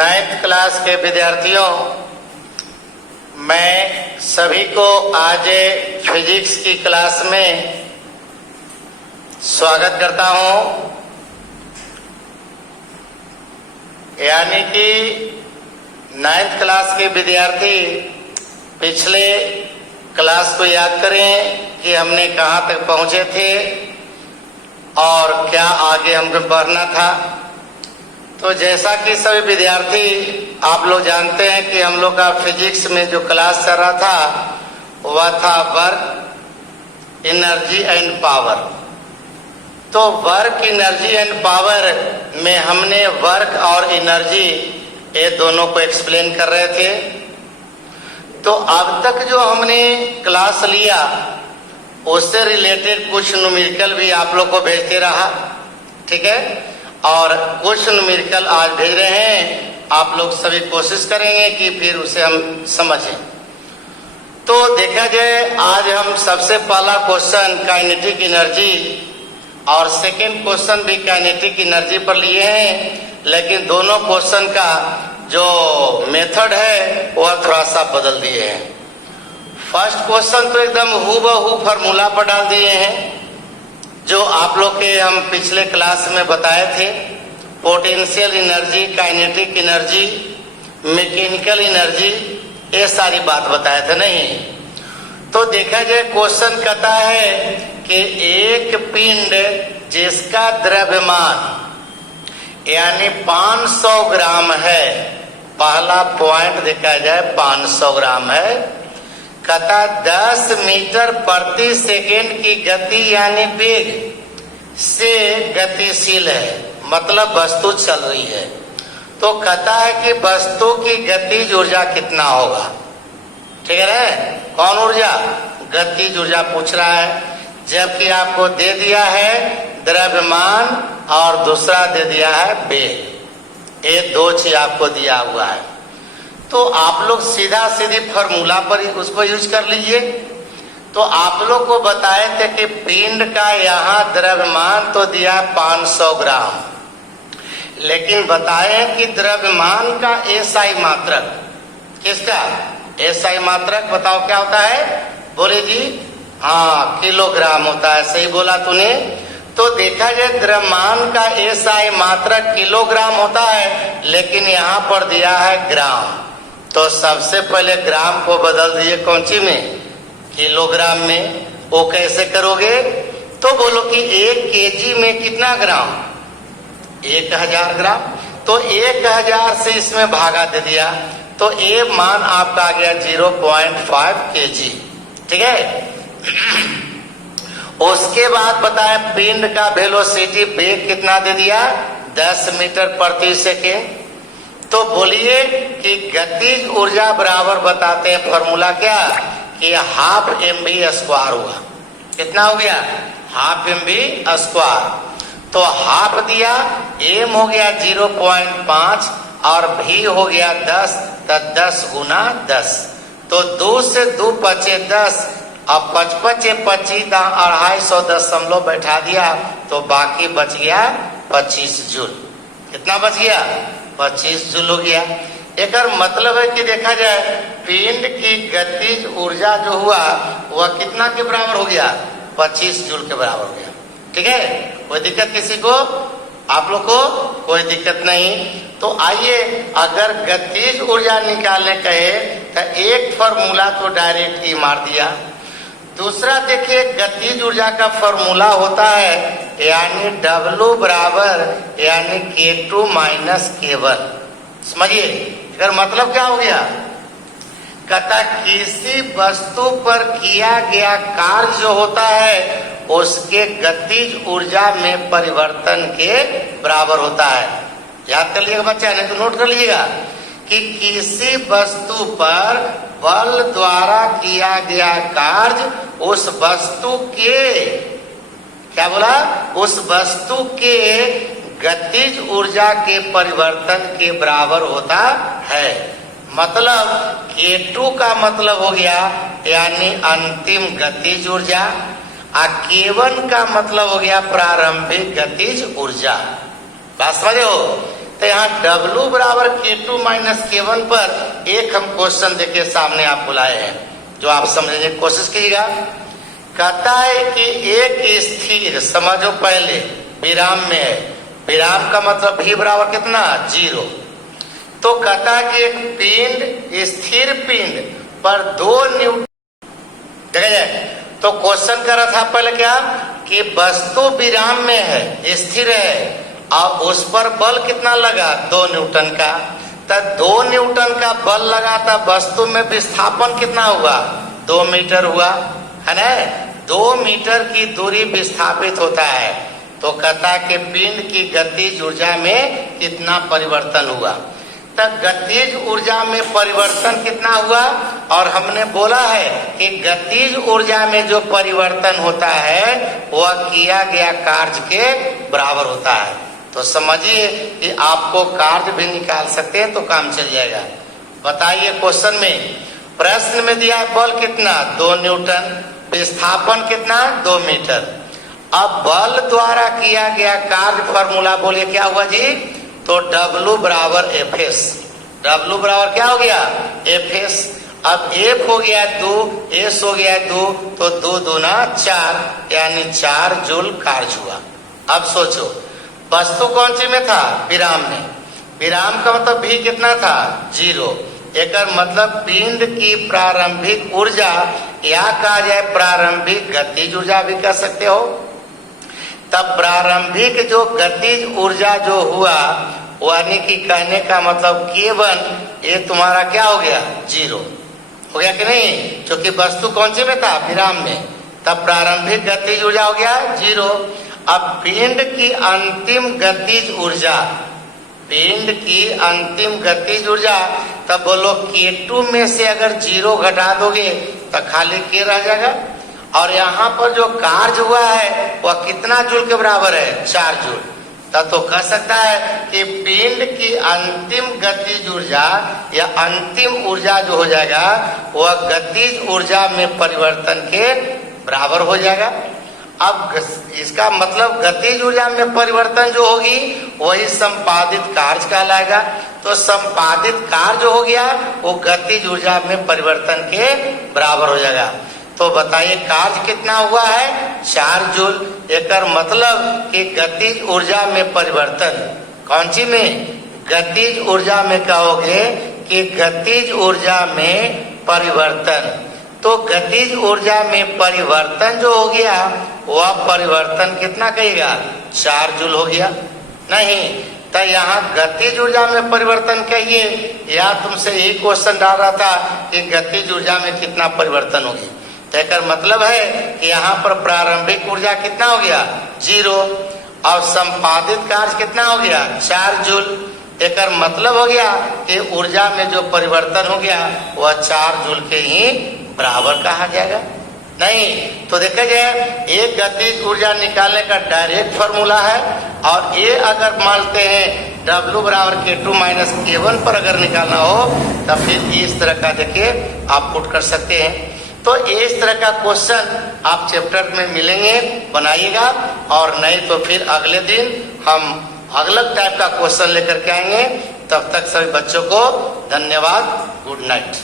9th class के विद्यार्थियों, मैं सभी को आज फिजिक्स की क्लास में स्वागत करता हूं। यानी कि 9th क्लास के विद्यार्थी पिछले क्लास को याद करें कि हमने कहां तक पहुंचे थे और क्या आगे हमको बढ़ना था। तो जैसा कि सभी विद्यार्थी आप लोग जानते हैं कि हम लोग का फिजिक्स में जो क्लास चल रहा था वह था वर्क, एनर्जी एंड पावर। तो वर्क, एनर्जी एंड पावर में हमने वर्क और एनर्जी ये दोनों को एक्सप्लेन कर रहे थे। तो अब तक जो हमने क्लास लिया उससे रिलेटेड कुछ न्यूमेरिकल भी आप लोग को भेजते रहा, ठीक है, और कुछ न्यूमेरिकल आज भेज रहे हैं। आप लोग सभी कोशिश करेंगे कि फिर उसे हम समझें। तो देखा जाए, आज हम सबसे पहला क्वेश्चन काइनेटिक एनर्जी और सेकंड क्वेश्चन भी काइनेटिक एनर्जी पर लिए हैं, लेकिन दोनों क्वेश्चन का जो मेथड है वह थोड़ा सा बदल दिए हैं। फर्स्ट क्वेश्चन तो एकदम हूबहू फार्मूला पर डाल दिए हैं जो आप लोग के हम पिछले क्लास में बताए थे। Potential energy, kinetic energy, mechanical energy, ये सारी बात बताए थे नहीं। तो देखा जाए, क्वेश्चन कहता है कि एक पिंड जिसका द्रव्यमान यानी 500 ग्राम है, पहला पॉइंट देखा जाए 500 ग्राम है, कहता 10 मीटर प्रति सेकेंड की गति यानी वेग से गतिशील है, मतलब वस्तु चल रही है। तो कहता है कि वस्तु की गतिज ऊर्जा कितना होगा, ठीक है ना। कौन ऊर्जा? गतिज ऊर्जा पूछ रहा है, जबकि आपको दे दिया है द्रव्यमान और दूसरा दे दिया है वेग। ये दो चीज आपको दिया हुआ है। तो आप लोग सीधा सीधी फार्मूला पर ही उसको यूज कर लीजिए। तो आप लोग को बताए थे कि पिंड का यहाँ द्रव्यमान तो दिया है 500 ग्राम, लेकिन बताए कि द्रव्यमान का एसआई मात्रक, किसका एसआई मात्रक बताओ क्या होता है? बोले जी, हाँ, किलोग्राम होता है। सही बोला तूने। तो देखा जाए, द्रव्यमान का एसआई मात्रक किलोग्राम होता है, लेकिन यहाँ पर दिया है ग्राम। तो सबसे पहले ग्राम को बदल दिए कौन सी में? किलोग्राम में। वो कैसे करोगे? तो बोलो कि 1 केजी में कितना ग्राम? 1000 ग्राम। तो 1000 से इसमें भागा दे दिया, तो ये मान आपका आ गया 0.5 केजी, ठीक है। उसके बाद बताए पिंड का वेलोसिटी, वेग कितना दे दिया? 10 मीटर प्रति सेकेंड। तो बोलिए कि गतिज ऊर्जा बराबर बताते हैं फॉर्मूला क्या, कि हाफ mv² हुआ। कितना हो गया? Half mv²। तो हाफ दिया, m हो गया 0.5 और v हो गया 10, तो 10 गुना 10। तो 2 से 2 बचे 10, अब 55 25 250 दशमलव बैठा दिया, तो बाकी बच गया 25 जूल। कितना बच गया? 25 जूल हो गया। एक मतलब है कि देखा जाए, पिंड की गतिज ऊर्जा जो हुआ वह कितना के बराबर हो गया? 25 जूल के बराबर हो गया, ठीक है। कोई दिक्कत किसी को? आप लोग को कोई दिक्कत नहीं। तो आइए, अगर गतिज ऊर्जा निकालने कहे तो एक फॉर्मूला तो डायरेक्ट ही मार दिया। दूसरा देखिए, गतिज ऊर्जा का फॉर्मूला होता है यानी W बराबर यानी K2 माइनस K1। समझिए, अगर मतलब क्या हो गया? कहता किसी वस्तु पर किया गया कार्य जो होता है उसके गतिज ऊर्जा में परिवर्तन के बराबर होता है। याद कर लीजिएगा बच्चा, नहीं तो नोट कर लीजिएगा कि किसी वस्तु पर बल द्वारा किया गया कार्य उस वस्तु के, क्या बोला? उस वस्तु के गतिज ऊर्जा के परिवर्तन के बराबर होता है। मतलब K2 का मतलब हो गया यानी अंतिम गतिज ऊर्जा, और K1 का मतलब हो गया प्रारंभिक गतिज ऊर्जा। बात समझे हो? तो यहाँ W बराबर K2 माइनस K1 पर एक हम क्वेश्चन देके सामने आप बुलाए हैं, जो आप समझने की कोशिश कीजिएगा। कहता है कि एक स्थिर, समझो पहले विराम में है, विराम का मतलब V बराबर कितना 0। तो कहता है कि एक पिंड, स्थिर पिंड पर 2 न्यूटन, देखा जाए तो क्वेश्चन कर रहा था पहले क्या कि वस्तु विराम में है, स्थिर है, और उस पर बल कितना लगा 2 न्यूटन का। तब 2 न्यूटन का बल लगा था, वस्तु में विस्थापन कितना हुआ 2 मीटर हुआ, है ना। 2 मीटर की दूरी विस्थापित होता है। तो कहता कि पिंड की गतिज ऊर्जा में कितना परिवर्तन हुआ। तब गतिज ऊर्जा में परिवर्तन कितना हुआ, और हमने बोला है कि गतिज ऊर्जा में जो परिवर्तन होता है वह किया गया कार्य के बराबर होता है। तो समझिए कि आपको कार्य भी निकाल सकते हैं तो काम चल जाएगा। बताइए क्वेश्चन में, प्रश्न में दिया है बल कितना 2 न्यूटन, विस्थापन कितना 2 मीटर। अब बल द्वारा किया गया कार्य फॉर्मूला बोलिए क्या हुआ जी, तो W बराबर Fs। W बराबर क्या हो गया Fs। अब F हो गया 2, S हो गया 2, तो 2 दूना 4, यानी 4 जूल कार्य हुआ। अब सोचो वस्तु कौन सी में था, विराम में। विराम का मतलब भी कितना था 0। एक मतलब पिंड की प्रारंभिक ऊर्जा, या कहा जाए प्रारंभिक गतिज ऊर्जा भी कह सकते हो। तब प्रारंभिक जो गतिज ऊर्जा जो हुआ, यानी कि कहने का मतलब K1 ये तुम्हारा क्या हो गया 0 हो गया कि नहीं, क्योंकि वस्तु कौन सी में था विराम में। तब प्रारंभिक गतिज ऊर्जा हो गया 0। अब पिंड की अंतिम गतिज ऊर्जा, पिंड की अंतिम गतिज ऊर्जा, तब बोलो K2 में से अगर 0 घटा दोगे तो खाली K रह जाएगा। और यहाँ पर जो कार्य हुआ है वह कितना जूल के बराबर है 4 जूल। तब तो कह सकता है कि पिंड की अंतिम गतिज ऊर्जा या अंतिम ऊर्जा जो हो जाएगा वह गतिज ऊर्जा में परिवर्तन के बराबर हो जाएगा। अब इसका मतलब गतिज ऊर्जा में परिवर्तन जो होगी वही संपादित कार्य कहलाएगा। तो संपादित कार्य जो हो गया वो गतिज ऊर्जा में परिवर्तन के बराबर हो जाएगा। तो बताइए कार्य कितना हुआ है 4 जूल। एक मतलब कि गतिज ऊर्जा में परिवर्तन, कौन सी में, गतिज ऊर्जा में कहोगे कि गतिज ऊर्जा में परिवर्तन। तो गतिज ऊर्जा में परिवर्तन जो हो गया वह परिवर्तन कितना कहेगा 4 जूल हो गया। नहीं तो यहाँ गतिज ऊर्जा में परिवर्तन कहिए, या तुमसे यही क्वेश्चन डाल रहा था कि गतिज ऊर्जा में कितना परिवर्तन होगी। तो एक मतलब है कि यहाँ पर प्रारंभिक ऊर्जा कितना हो गया 0, और संपादित कार्य कितना हो गया 4 जूल। एक मतलब हो गया कि ऊर्जा में जो परिवर्तन हो गया वह 4 जूल के ही बराबर कहा जाएगा। नहीं तो देखा जाए एक गतिज ऊर्जा निकालने का डायरेक्ट फॉर्मूला है, और ये अगर मानते हैं W बराबर K2 माइनस K1 पर अगर निकालना हो तब फिर इस तरह का देखिए आप पुट कर सकते हैं। तो इस तरह का क्वेश्चन आप चैप्टर में मिलेंगे, बनाइएगा। और नहीं तो फिर अगले दिन हम अलग टाइप का क्वेश्चन लेकर के आएंगे। तब तक सभी बच्चों को धन्यवाद, गुड नाइट।